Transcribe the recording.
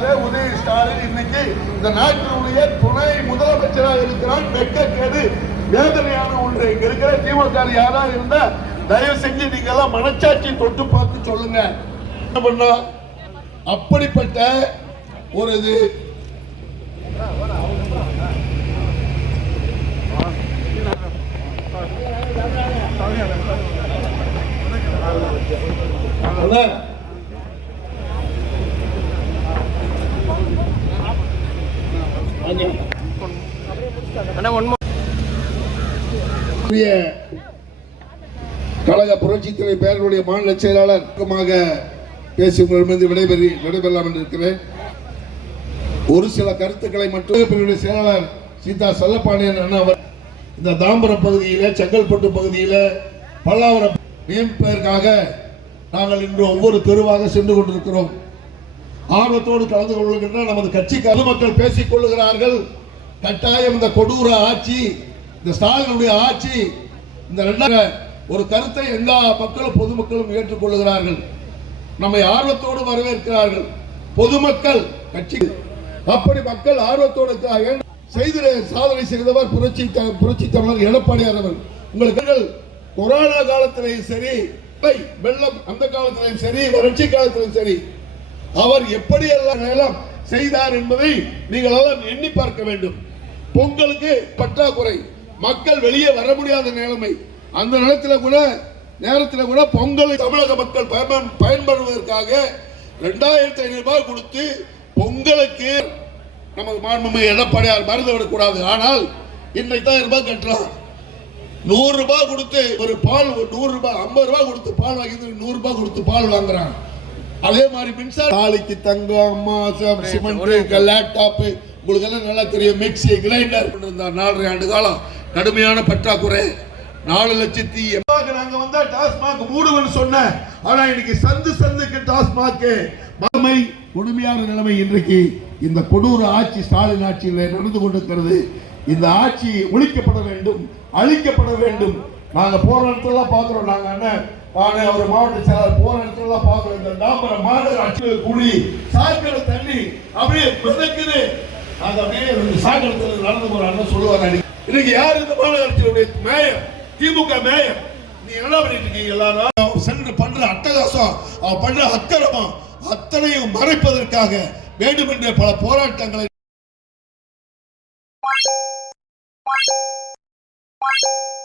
எதற்காக உதய ஸ்டாலின் இன்னைக்கு இந்த நாட்டினுடைய துணை முதலமைச்சராக இருக்கிறான் கேடு வேதனையான ஒன்று. இங்க இருக்கிற திமுக யாரா இருந்தா தயவு செஞ்சு நீங்க எல்லாம் மனச்சாட்சி தொட்டு பார்த்து சொல்லுங்க. என்ன பண்ணா? அப்படிப்பட்ட ஒரு இது. அதான் கழக புரட்சி துறை பேரனுடைய மாநில செயலாளர் சுருக்கமாக பேசி உங்களிடமிருந்து விடைபெறி விடைபெறலாம் என்று இருக்கிறேன். ஒரு சில கருத்துக்களை மட்டும் செயலாளர் சீதா செல்லப்பாண்டியன் அண்ணா அவர் இந்த தாம்பரம் பகுதியில் செங்கல்பட்டு பகுதியில் பல்லாவரம் மேம்பெயருக்காக நாங்கள் இன்று ஒவ்வொரு தெருவாக சென்று கொண்டிருக்கிறோம். ஆர்வத்தோடு கலந்து கொள்கின்ற நமது கட்சி பொதுமக்கள் பேசிக் கொள்ளுகிறார்கள். கட்டாயம் இந்த கொடூர ஆட்சி இந்த ஸ்டாலினுடைய ஆட்சி இந்த ரெண்டாக ஒரு கருத்தை எல்லா மக்களும் பொதுமக்களும் ஏற்றுக்கொள்ளுகிறார்கள் நம்மை ஆர்வத்தோடு வரவேற்கிறார்கள். பொதுமக்கள் கட்சி அப்படி மக்கள் ஆர்வத்தோடு செய்து சாதனை செய்தவர் புரட்சி புரட்சி தமிழர் எடப்பாடியார் அவர் உங்களுக்கு கொரோனா காலத்திலையும் சரி வெள்ளம் அந்த காலத்திலையும் சரி வறட்சி காலத்திலையும் சரி அவர் எப்படி எல்லாம் செய்தார் என்பதை நீங்கள் எல்லாம் எண்ணி பார்க்க வேண்டும். பொங்கலுக்கு பற்றாக்குறை. மக்கள் வெளியே வர முடியாத நிலைமை. அந்த நேரத்தில் கூட நேரத்தில் கூட பொங்கல் தமிழக மக்கள் பயன் பயன்படுவதற்காக ரெண்டாயிரத்தி ஐநூறு ரூபாய் கொடுத்து பொங்கலுக்கு நமக்கு மாண்புமிகு எடப்பாடியார் மறந்து விடக்கூடாது. ஆனால் இன்னைக்கு ரூபாய் கட்டலாம் நூறு ரூபாய் கொடுத்து ஒரு பால் ஒரு நூறு ரூபாய் ஐம்பது ரூபாய் கொடுத்து பால் வாங்கி நூறு ரூபாய் கொடுத்து பால் வாங்குறான் அதே மாதிரி மின்சார நாளைக்கு தங்கம் அம்மா சிமெண்ட் லேப்டாப் உங்களுக்கு எல்லாம் நல்லா தெரியும். மிக்ஸி கிரைண்டர் இருந்தார் நாலரை ஆண்டு காலம். கடுமையான பற்றாக்குறை. நாலு லட்சத்தி நாங்க வந்தா டாஸ்மாக் மூடுவன்னு சொன்னேன். ஆனா இன்னைக்கு சந்து சந்துக்கு டாஸ்மாக் மதுமை கொடுமையான நிலைமை இன்றைக்கு இந்த கொடூர ஆட்சி ஸ்டாலின் ஆட்சியில் நடந்து கொண்டிருக்கிறது. இந்த ஆட்சி ஒழிக்கப்பட வேண்டும் அழிக்கப்பட வேண்டும். நாங்கள் போகிற இடத்துலலாம் பார்க்குறோம். நாங்கள் அண்ணன் நானே அவர் மாவட்ட செயலாளர் போகிற இடத்துலலாம் பார்க்குறோம். இந்த டாம்பரம் மாநகராட்சி குழி சாக்கடை தண்ணி அப்படியே மிதக்குது. அது அப்படியே ரெண்டு சாக்கடத்தில் நடந்து போகிற அண்ணன் சொல்லுவார். இன்னைக்கு யார் இந்த மாநகராட்சியுடைய மேயர்? திமுக மேயர். நீ என்ன பண்ணிட்டு இருக்கீங்க எல்லாரும்? சென்று பண்ற அட்டகாசம் அவன் பண்ற அக்கிரமம் அத்தனையும் மறைப்பதற்காக வேண்டுமென்றே பல போராட்டங்களை Thank you.